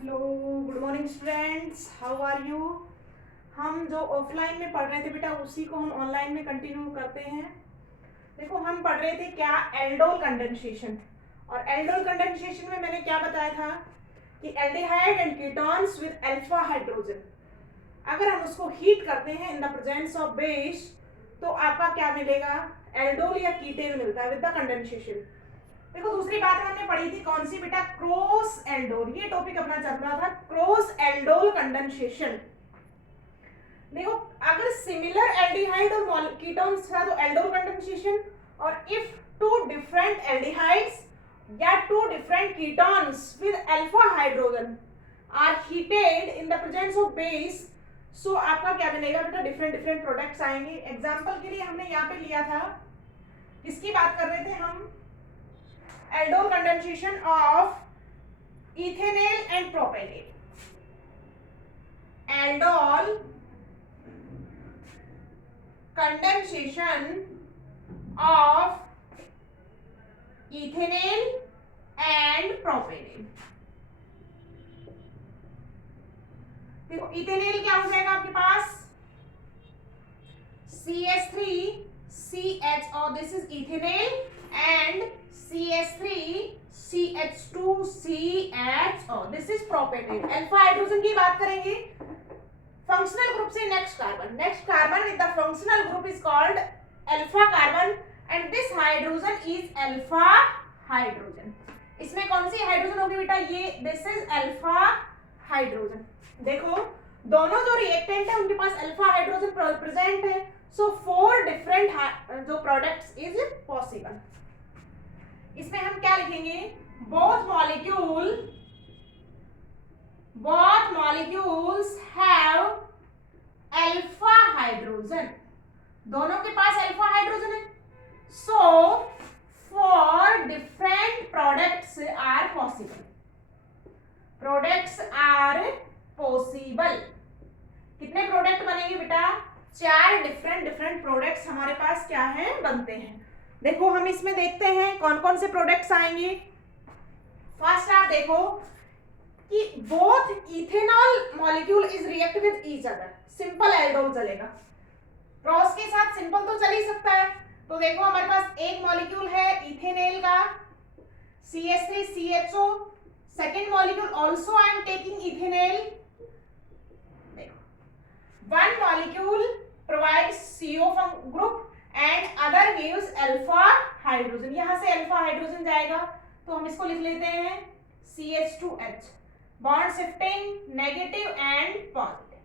Hello, good morning students, how are you. हम जो offline में पढ़ रहे थे बेटा उसी को हम ऑनलाइन में कंटिन्यू करते हैं। देखो हम पढ़ रहे थे क्या, एल्डोल कंडेंसेशन। और एल्डोल कंडेंसेशन में मैंने क्या बताया था कि aldehyde and ketones with alpha hydrogen, अगर हम उसको हीट करते हैं इन द प्रेजेंस ऑफ बेस तो आपका क्या मिलेगा, एल्डोल या कीटेन मिलता है विद द कंडेंसेशन। देखो दूसरी बात हमने पढ़ी थी कौन सी बेटा, क्रॉस एल्डोल। ये टॉपिक अपना चल रहा था क्रॉस एल्डोल कंडेंसेशन। देखो अगर सिमिलर एल्डिहाइड और कीटोन्स था तो एल्डोल कंडेंसेशन, और इफ टू डिफरेंट एल्डिहाइड्स या two different ketones with alpha hydrogen are heated in the presence of base, so आपका क्या बनेगा बेटा, डिफरेंट डिफरेंट प्रोडक्ट्स आएंगे। एग्जांपल के लिए हमने यहाँ पे लिया था, किसकी बात कर रहे थे हम, aldol condensation of ethanol and propanol. Aldol condensation of ethanol and propanol. देखो इथेनॉल क्या हो जाएगा आपके पास, CH3CHO, this is ethanol, and CH3CH2CHO, this is propanol. Alpha hydrogen की बात करेंगे, फंक्शनल ग्रुप से next carbon with the functional group is called alpha carbon, and this hydrogen is alpha hydrogen. इसमें कौन सी हाइड्रोजन होगी बेटा, ये this is alpha hydrogen. देखो दोनों जो रिएक्टेंट है उनके पास अल्फा हाइड्रोजन प्रेजेंट है, सो 4 डिफरेंट जो प्रोडक्ट्स इज पॉसिबल। इसमें हम क्या लिखेंगे, both molecules have alpha hydrogen, दोनों के पास अल्फा हाइड्रोजन है, सो 4 डिफरेंट प्रोडक्ट्स आर पॉसिबल। कितने प्रोडक्ट बनेंगे बेटा, 4 डिफरेंट प्रोडक्ट्स हमारे पास क्या है, बनते हैं। देखो हम इसमें देखते हैं कौन कौन से प्रोडक्ट्स आएंगे। फर्स्ट आप देखो कि both ethanol molecule is react with each other, simple aldol चलेगा, क्रॉस के साथ सिंपल तो चल ही सकता है। तो देखो हमारे पास एक मॉलिक्यूल है इथेनॉल का, CH3CHO, second molecule also I am taking ethanol. One molecule provides CO group and other gives alpha hydrogen, यहां से अल्फा हाइड्रोजन जाएगा तो हम इसको लिख लेते हैं CH2H, bond shifting negative and positive,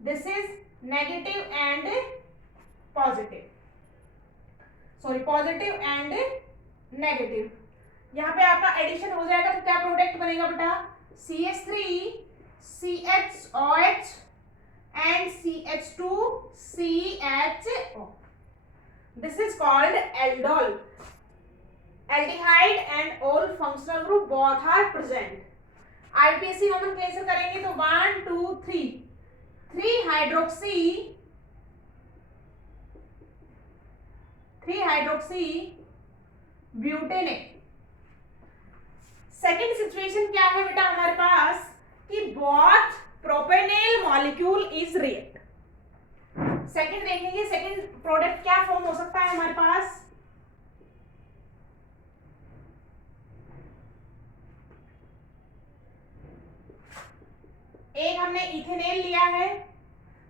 this is negative and positive, sorry positive and negative. यहाँ पे आपका एडिशन हो जाएगा तो क्या प्रोडक्ट बनेगा बेटा, CH3CHOH and CH2CHO. This is called aldol. Aldehyde and all functional group both are present. IUPAC nomenclature करेंगे तो 1 2 3 3 हाइड्रोक्सी ब्यूटेनेट। सेकेंड सिचुएशन क्या है बेटा हमारे पास कि both propanol molecule is react. Second देखेंगे, सेकंड प्रोडक्ट क्या फॉर्म हो सकता है हमारे पास, एक हमने इथेनॉल लिया है,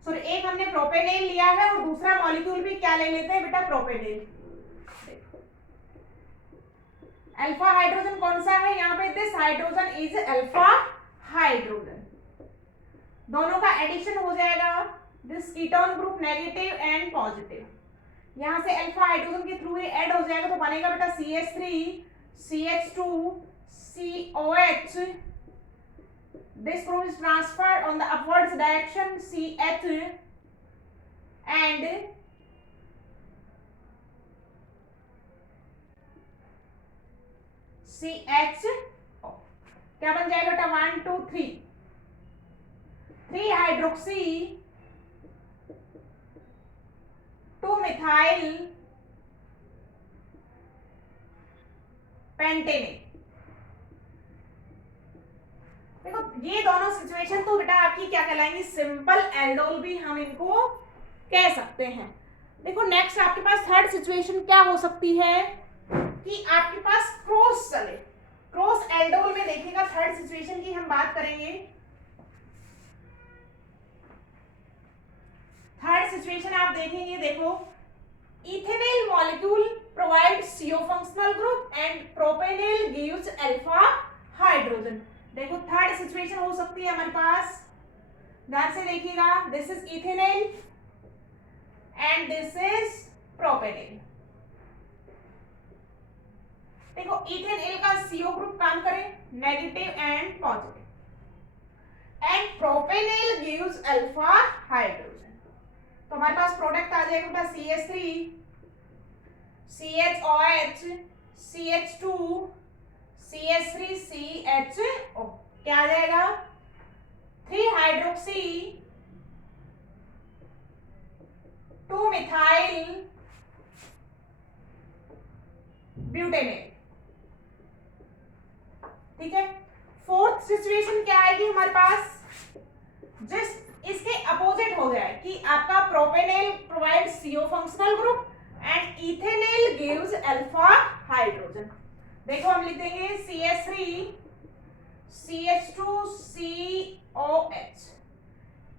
सॉरी एक हमने प्रोपेनॉल लिया है और दूसरा मॉलिक्यूल भी क्या ले लेते हैं बेटा, प्रोपेनॉल। अल्फा हाइड्रोजन कौन सा है यहाँ पे, this hydrogen is alpha hydrogen, दोनों का एडिशन हो जाएगा, this ketone group negative and positive, यहां से अल्फा हाइड्रोजन के थ्रू ही ऐड हो जाएगा तो बनेगा बेटा CH3CH2COH, this group is transferred on the upwards direction CH and CHO, क्या बन जाएगा बेटा, 1 2 3 हाइड्रोक्सी 2 मिथाइल पेंटेनेट। देखो ये दोनों सिचुएशन तो बेटा आपकी क्या कहलाएंगी, सिंपल एल्डोल भी हम इनको कह सकते हैं। देखो नेक्स्ट आपके पास थर्ड सिचुएशन क्या हो सकती है कि आपके पास क्रॉस चले। क्रॉस एल्डोल में देखिएगा थर्ड सिचुएशन की हम बात करेंगे। थर्ड सिचुएशन आप देखेंगे, देखो ethanol molecule provide CO functional group and propanol gives alpha hydrogen. देखो थर्ड सिचुएशन हो सकती है हमारे पास, ध्यान से देखिएगा, this is ethanol and this is propanol. देखो इथेनॉल का CO ग्रुप काम करे negative and positive, and propanol gives alpha hydrogen. तो हमारे पास प्रोडक्ट आ जाएगा बेटा CH3 CHOH CH2 CH3 CHO। क्या आ जाएगा, 3 हाइड्रोक्सी 2 मिथाइल ब्यूटेनेट। ठीक है। फोर्थ सिचुएशन क्या आएगी हमारे पास, जिस इसके अपोजिट हो जाए कि आपका propanol provide CO functional group and ethanol gives alpha hydrogen. देखो हम लिख देंगे CH3 CH2 COH।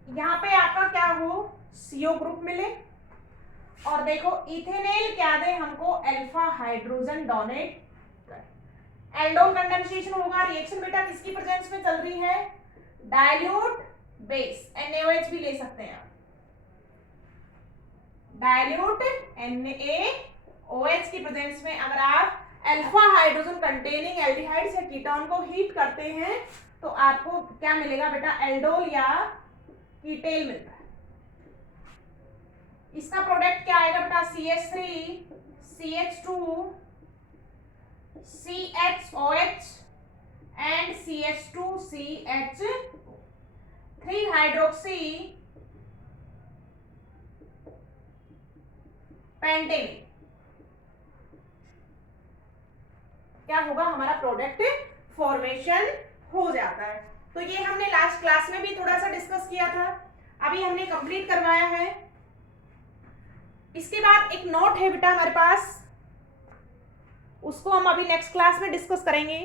यहाँ पे आपका क्या हो, CO ग्रुप मिले, और देखो इथेनॉल क्या दे हमको, अल्फा हाइड्रोजन डोनेट कर। एल्डोल कंडेंसेशन होगा, रिएक्शन बेटा किसकी प्रेजेंस में चल रही है, डाइल्यूट बेस NaOH भी ले सकते हैं आप, डाइल्यूट NaOH की प्रेजेंस में अगर आप अल्फा हाइड्रोजन कंटेनिंग एल्डिहाइड्स या कीटोन को हीट करते हैं तो आपको क्या मिलेगा बेटा, एल्डोल या कीटेल मिलता है। इसका प्रोडक्ट क्या आएगा बेटा, CH3 CH2 CHOH and CH2 CH 3 hydroxy pentane. क्या होगा, हमारा प्रोडक्ट फॉर्मेशन हो जाता है। तो ये हमने लास्ट क्लास में भी थोड़ा सा डिस्कस किया था, अभी हमने कंप्लीट करवाया है। इसके बाद एक नोट है बेटा हमारे पास, उसको हम अभी नेक्स्ट क्लास में डिस्कस करेंगे।